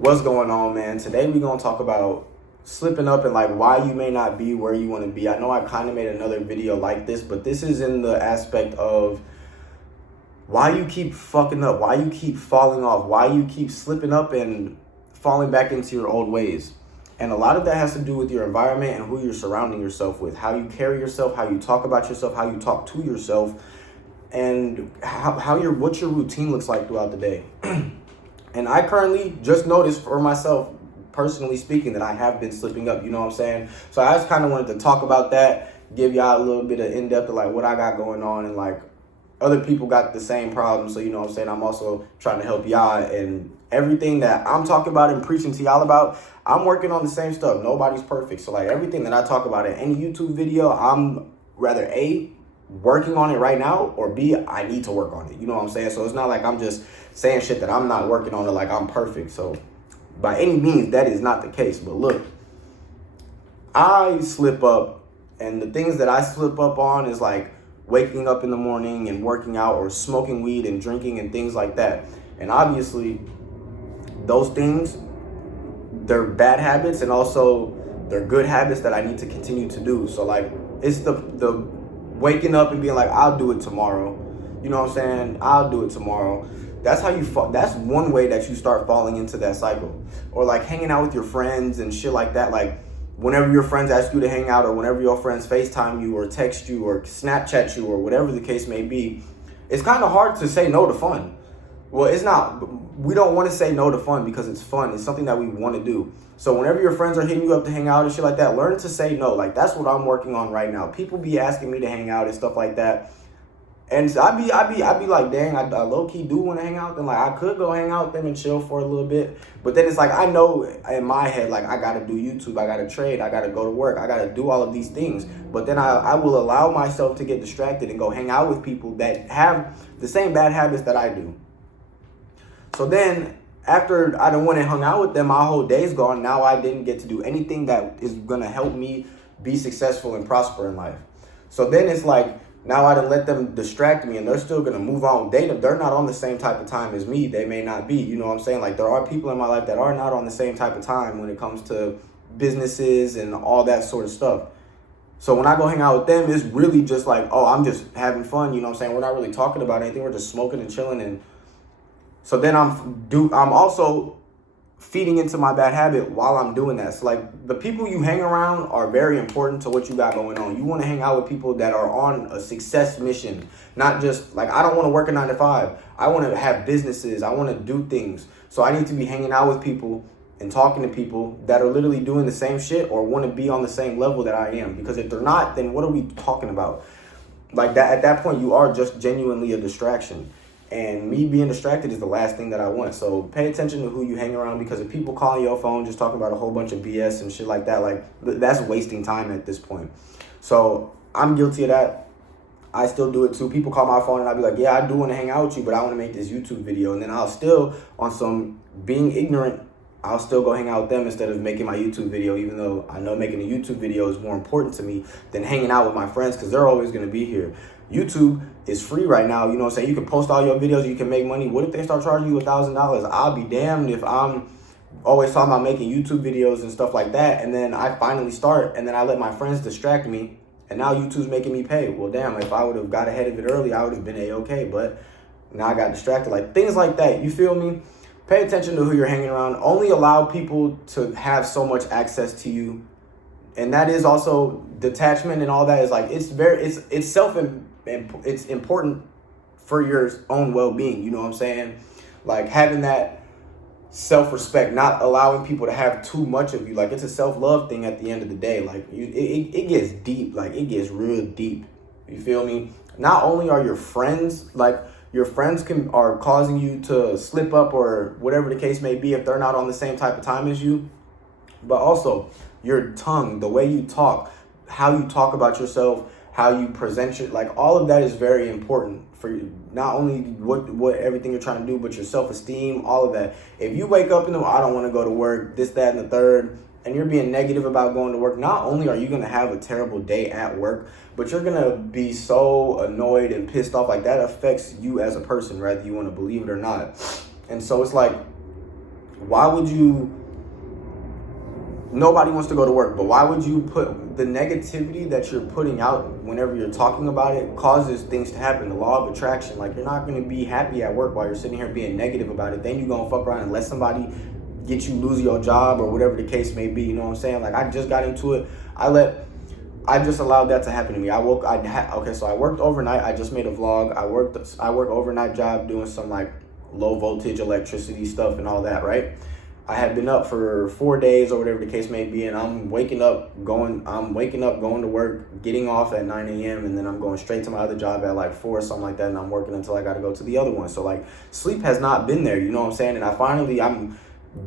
What's going on, man? Today we're gonna talk about slipping up and like why you may not be where you want to be. I know I kind of made another video like this, but this is in the aspect of why you keep fucking up, why you keep falling off, why you keep slipping up and falling back into your old ways. And a lot of that has to do with your environment and who you're surrounding yourself with, how you carry yourself, how you talk about yourself, how you talk to yourself, and what your routine looks like throughout the day. And I currently just noticed for myself, personally speaking, that I have been slipping up, you know what I'm saying? So I just kind of wanted to talk about that, give y'all a little bit of in-depth of like what I got going on, and like other people got the same problem. So, you know what I'm saying? I'm also trying to help y'all, and everything that I'm talking about and preaching to y'all about, I'm working on the same stuff. Nobody's perfect. So like everything that I talk about in any YouTube video, I'm rather A, working on it right now, or B, I need to work on it. You know what I'm saying? So it's not like I'm just saying shit that I'm not working on it like I'm perfect. So by any means, that is not the case. But look, I slip up, and the things that I slip up on is like waking up in the morning and working out, or smoking weed and drinking and things like that. And obviously those things, they're bad habits, and also they're good habits that I need to continue to do. So like it's the waking up and being like, I'll do it tomorrow. You know what I'm saying? I'll do it tomorrow. That's how you that's one way that you start falling into that cycle. Or like hanging out with your friends and shit like that. Like whenever your friends ask you to hang out, or whenever your friends FaceTime you or text you or Snapchat you or whatever the case may be, it's kind of hard to say no to fun. Well, it's not. We don't want to say no to fun because it's fun. It's something that we want to do. So whenever your friends are hitting you up to hang out and shit like that, learn to say no. Like that's what I'm working on right now. People be asking me to hang out and stuff like that. And so I be like, dang, I low key do want to hang out. Then like I could go hang out with them and chill for a little bit. But then it's like I know in my head, like I gotta do YouTube, I gotta trade, I gotta go to work, I gotta do all of these things. But then I will allow myself to get distracted and go hang out with people that have the same bad habits that I do. So then after I done went and hung out with them, my whole day's gone. Now I didn't get to do anything that is gonna help me be successful and prosper in life. So then it's like, now I done let them distract me, and they're still gonna move on. They're not on the same type of time as me. They may not be, you know what I'm saying? Like there are people in my life that are not on the same type of time when it comes to businesses and all that sort of stuff. So when I go hang out with them, it's really just like, oh, I'm just having fun, you know what I'm saying? We're not really talking about anything. We're just smoking and chilling. And so then I'm also feeding into my bad habit while I'm doing that. So like the people you hang around are very important to what you got going on. You want to hang out with people that are on a success mission, not just like, I don't want to work a 9 to 5. I want to have businesses. I want to do things. So I need to be hanging out with people and talking to people that are literally doing the same shit or want to be on the same level that I am. Because if they're not, then what are we talking about? Like that, at that point, you are just genuinely a distraction. And me being distracted is the last thing that I want. So pay attention to who you hang around, because if people calling your phone just talking about a whole bunch of BS and shit like that, like that's wasting time at this point. So I'm guilty of that. I still do it too. People call my phone and I'll be like, yeah, I do want to hang out with you, but I want to make this YouTube video. And then I'll still, on some being ignorant, I'll still go hang out with them instead of making my YouTube video, even though I know making a YouTube video is more important to me than hanging out with my friends, because they're always going to be here. YouTube is free right now, you know what I'm saying? You can post all your videos, you can make money. What if they start charging you $1,000? I'll be damned if I'm always talking about making YouTube videos and stuff like that, and then I finally start, and then I let my friends distract me, and now YouTube's making me pay. Well, damn, if I would have got ahead of it early, I would have been A-okay, but now I got distracted. Like, things like that, you feel me? Pay attention to who you're hanging around. Only allow people to have so much access to you. And that is also detachment and all that is like, it's important for your own well-being, you know what I'm saying? Like having that self-respect, not allowing people to have too much of you. Like it's a self-love thing at the end of the day. Like it gets deep, like it gets real deep. You feel me? Not only are your friends, like your friends are causing you to slip up or whatever the case may be if they're not on the same type of time as you, but also your tongue, the way you talk, how you talk about yourself, how you present your, like all of that is very important for you. Not only what everything you're trying to do, but your self-esteem, all of that. If you wake up and I don't want to go to work, this, that, and the third, and you're being negative about going to work, not only are you going to have a terrible day at work, but you're going to be so annoyed and pissed off. Like that affects you as a person, whether you want to believe it or not. And so it's like, why would you, nobody wants to go to work, but why would you put the negativity that you're putting out whenever you're talking about it causes things to happen. The law of attraction, like you're not going to be happy at work while you're sitting here being negative about it. Then you're going to fuck around and let somebody get you lose your job or whatever the case may be. You know what I'm saying? Like I just got into it. I just allowed that to happen to me. So I worked overnight. I just made a vlog. I work overnight job doing some like low voltage electricity stuff and all that, right? I had been up for 4 days or whatever the case may be, and I'm waking up, going to work, getting off at 9 a.m. and then I'm going straight to my other job at like 4 or something like that, and I'm working until I got to go to the other one. So like sleep has not been there, you know what I'm saying? And I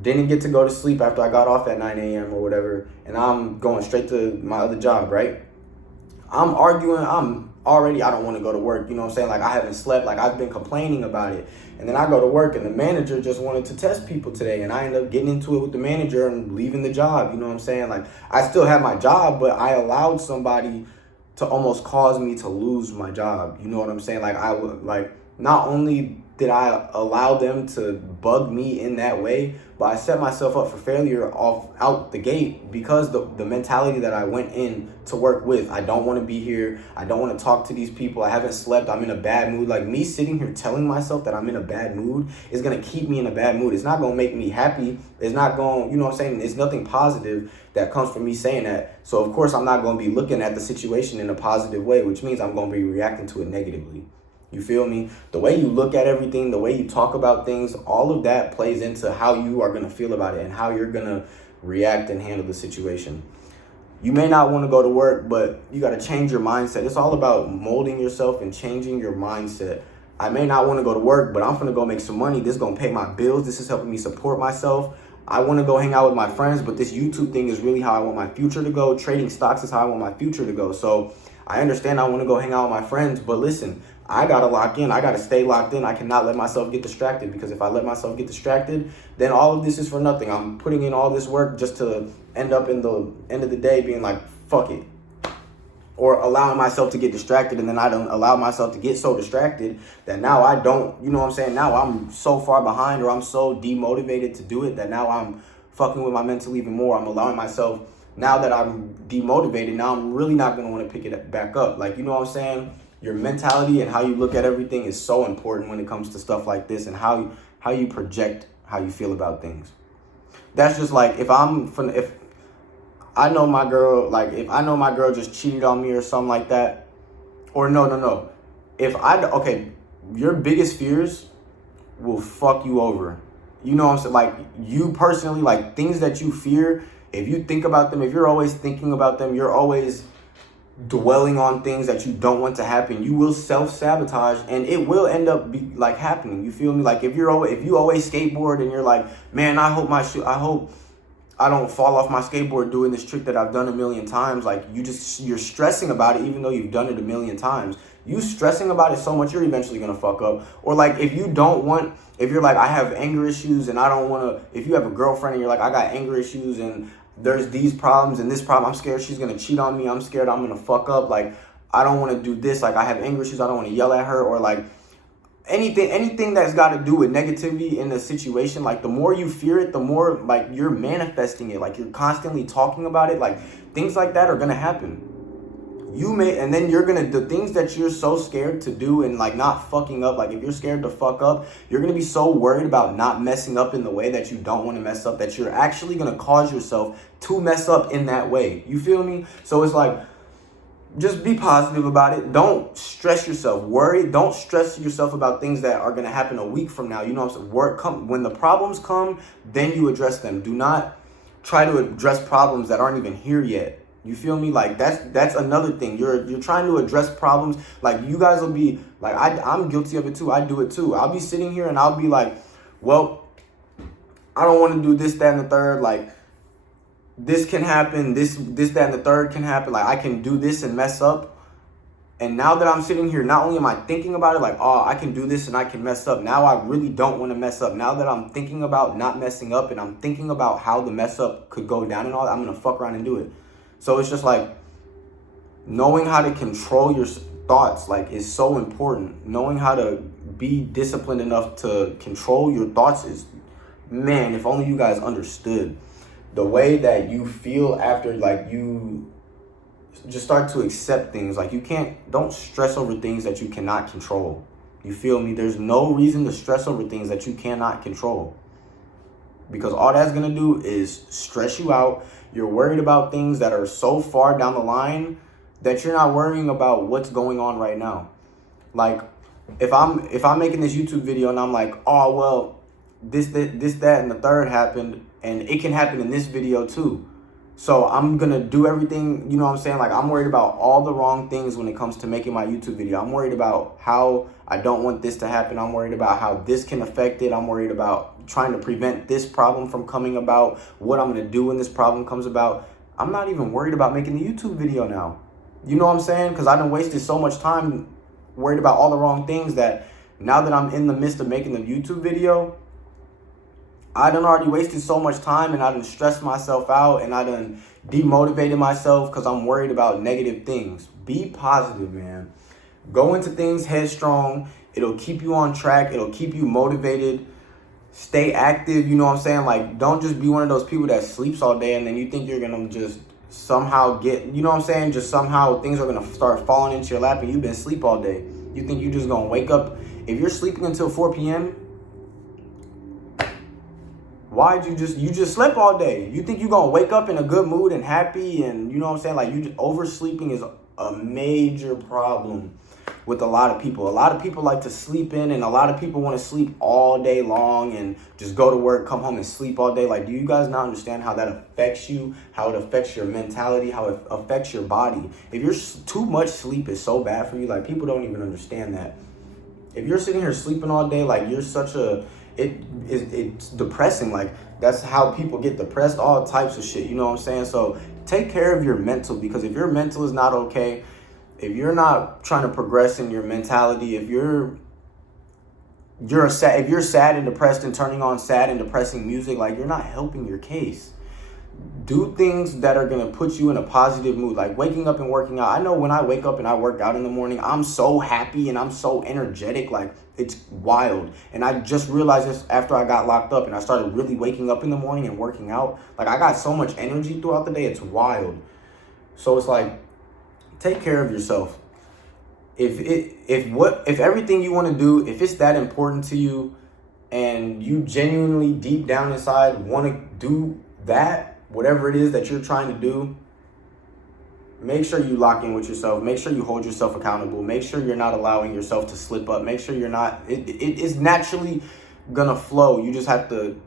didn't get to go to sleep after I got off at 9 a.m. or whatever, and I'm going straight to my other job, right? I don't want to go to work, you know what I'm saying? Like I haven't slept, like I've been complaining about it. And then I go to work and the manager just wanted to test people today, and I end up getting into it with the manager and leaving the job, you know what I'm saying? Like I still have my job, but I allowed somebody to almost cause me to lose my job, you know what I'm saying? Not only did I allow them to bug me in that way, but I set myself up for failure out the gate because the mentality that I went in to work with. I don't want to be here. I don't want to talk to these people. I haven't slept. I'm in a bad mood. Like me sitting here telling myself that I'm in a bad mood is going to keep me in a bad mood. It's not going to make me happy. It's not going, you know what I'm saying? It's nothing positive that comes from me saying that. So of course I'm not going to be looking at the situation in a positive way, which means I'm going to be reacting to it negatively. You feel me? The way you look at everything, the way you talk about things, all of that plays into how you are going to feel about it and how you're going to react and handle the situation. You may not want to go to work, but you got to change your mindset. It's all about molding yourself and changing your mindset. I may not want to go to work, but I'm going to go make some money. This is going to pay my bills. This is helping me support myself. I want to go hang out with my friends, but this YouTube thing is really how I want my future to go. Trading stocks is how I want my future to go. So I understand I want to go hang out with my friends, but listen, I got to lock in. I got to stay locked in. I cannot let myself get distracted, because if I let myself get distracted, then all of this is for nothing. I'm putting in all this work just to end up in the end of the day being like, fuck it. Or allowing myself to get distracted, and then I don't allow myself to get so distracted that now I don't, you know what I'm saying? Now I'm so far behind, or I'm so demotivated to do it that now I'm fucking with my mental even more. I'm allowing myself, now that I'm demotivated, now I'm really not going to want to pick it back up. Like, you know what I'm saying? Your mentality and how you look at everything is so important when it comes to stuff like this, and how you project how you feel about things. That's just like if I know my girl just cheated on me or something like that, or no. Your biggest fears will fuck you over. You know what I'm saying? Like you personally, like things that you fear, if you think about them, if you're always thinking about them, you're always dwelling on things that you don't want to happen, you will self-sabotage, and it will end up happening. You feel me? Like if you always skateboard and you're like, man, I hope I don't fall off my skateboard doing this trick that I've done a million times. Like you're stressing about it even though you've done it a million times. You stressing about it so much, you're eventually gonna fuck up. Or like if you're like, I have anger issues and I don't wanna, if you have a girlfriend and you're like, I got anger issues and there's these problems and this problem, I'm scared she's gonna cheat on me, I'm scared I'm gonna fuck up, like I don't want to do this, like I have anger issues, I don't want to yell at her, or like anything that's got to do with negativity in the situation. Like the more you fear it, the more like you're manifesting it, like you're constantly talking about it, like things like that are gonna happen. And then the things that you're so scared to do and like not fucking up, like if you're scared to fuck up, you're gonna be so worried about not messing up in the way that you don't want to mess up, that you're actually gonna cause yourself to mess up in that way. You feel me? So it's like, just be positive about it. Don't stress yourself. Don't stress yourself about things that are gonna happen a week from now. You know what I'm saying? When the problems come, then you address them. Do not try to address problems that aren't even here yet. You feel me? Like that's another thing. You're trying to address problems. Like you guys will be like, I'm guilty of it too. I do it too. I'll be sitting here and I'll be like, well, I don't want to do this, that, and the third. Like this can happen. This, that, and the third can happen. Like I can do this and mess up. And now that I'm sitting here, not only am I thinking about it, like, oh, I can do this and I can mess up. Now I really don't want to mess up. Now that I'm thinking about not messing up and I'm thinking about how the mess up could go down and all that, I'm going to fuck around and do it. So it's just like knowing how to control your thoughts, like, is so important. Knowing how to be disciplined enough to control your thoughts is man, if only you guys understood the way that you feel after, like, you just start to accept things. Like, don't stress over things that you cannot control. You feel me? There's no reason to stress over things that you cannot control, because all that's going to do is stress you out. You're worried about things that are so far down the line that you're not worrying about what's going on right now. Like, if I'm making this YouTube video and I'm like, oh, well, this, that, and the third happened, and it can happen in this video too. So I'm going to do everything, you know what I'm saying? Like, I'm worried about all the wrong things when it comes to making my YouTube video. I'm worried about how I don't want this to happen. I'm worried about how this can affect it. I'm worried about trying to prevent this problem from coming about, what I'm going to do when this problem comes about. I'm not even worried about making the YouTube video now. You know what I'm saying? Because I've been wasting so much time worried about all the wrong things that now that I'm in the midst of making the YouTube video, I done already wasted so much time, and I done stressed myself out, and I done demotivated myself because I'm worried about negative things. Be positive, man. Go into things headstrong. It'll keep you on track. It'll keep you motivated. Stay active, you know what I'm saying? Like, don't just be one of those people that sleeps all day and then you think you're going to just somehow get, you know what I'm saying? Just somehow things are going to start falling into your lap and you've been asleep all day. You think you're just going to wake up. If you're sleeping until 4 p.m., you just slept all day. You think you're going to wake up in a good mood and happy, and you know what I'm saying? Like, oversleeping is a major problem with a lot of people. A lot of people like to sleep in, and a lot of people want to sleep all day long and just go to work, come home and sleep all day. Like, do you guys not understand how that affects you, how it affects your mentality, how it affects your body? If you're too much sleep is so bad for you, like, people don't even understand that. If you're sitting here sleeping all day, like, you're such a, it's depressing. Like, that's how people get depressed, all types of shit, you know what I'm saying? So take care of your mental, because if your mental is not okay, if you're not trying to progress in your mentality, if you're sad and depressed and turning on sad and depressing music, like, you're not helping your case. Do things that are going to put you in a positive mood, like waking up and working out. I know when I wake up and I work out in the morning, I'm so happy and I'm so energetic. Like, it's wild. And I just realized this after I got locked up and I started really waking up in the morning and working out. Like, I got so much energy throughout the day. It's wild. So it's like, take care of yourself. If everything you want to do, if it's that important to you and you genuinely deep down inside want to do that, whatever it is that you're trying to do, make sure you lock in with yourself. Make sure you hold yourself accountable. Make sure you're not allowing yourself to slip up. Make sure you're not, it is naturally gonna flow. You just have to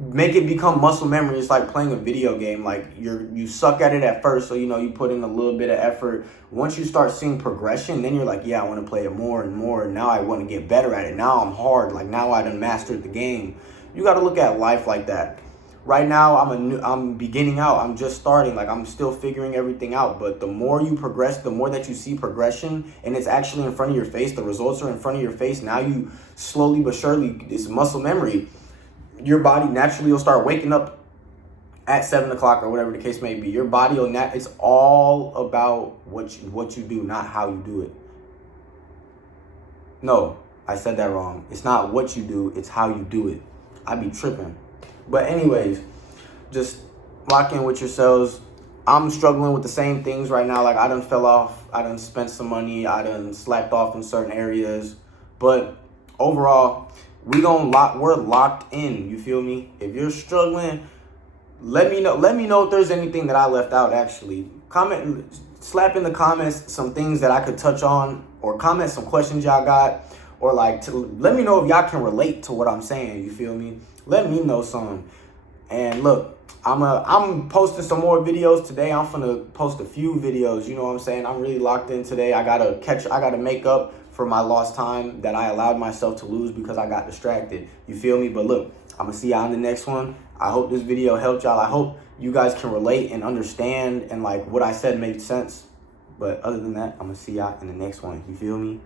make it become muscle memory. It's like playing a video game. Like, you suck at it at first, so you put in a little bit of effort. Once you start seeing progression, then you're like, yeah, I want to play it more and more. Now I want to get better at it. Now I'm hard. Like, now I done mastered the game. You got to look at life like that. Right now, I'm beginning out. I'm just starting. Like, I'm still figuring everything out. But the more you progress, the more that you see progression, and it's actually in front of your face. The results are in front of your face. Now you slowly but surely, it's muscle memory. Your body naturally will start waking up at 7 o'clock or whatever the case may be. Your body will it's all about what you do, not how you do it. No, I said that wrong. It's not what you do, it's how you do it. I be tripping. But anyways, just lock in with yourselves. I'm struggling with the same things right now. Like, I done fell off. I done spent some money. I done slacked off in certain areas. But overall, we're locked in. You feel me? If you're struggling, let me know if there's anything that I left out, actually. Slap in the comments some things that I could touch on, or comment some questions y'all got, or let me know if y'all can relate to what I'm saying. You feel me? Let me know something. And look, I'm posting some more videos today. I'm finna post a few videos. You know what I'm saying? I'm really locked in today. I gotta make up for my lost time that I allowed myself to lose because I got distracted. You feel me? But look, I'm gonna see y'all in the next one. I hope this video helped y'all. I hope you guys can relate and understand, and like what I said made sense. But other than that, I'm gonna see y'all in the next one. You feel me?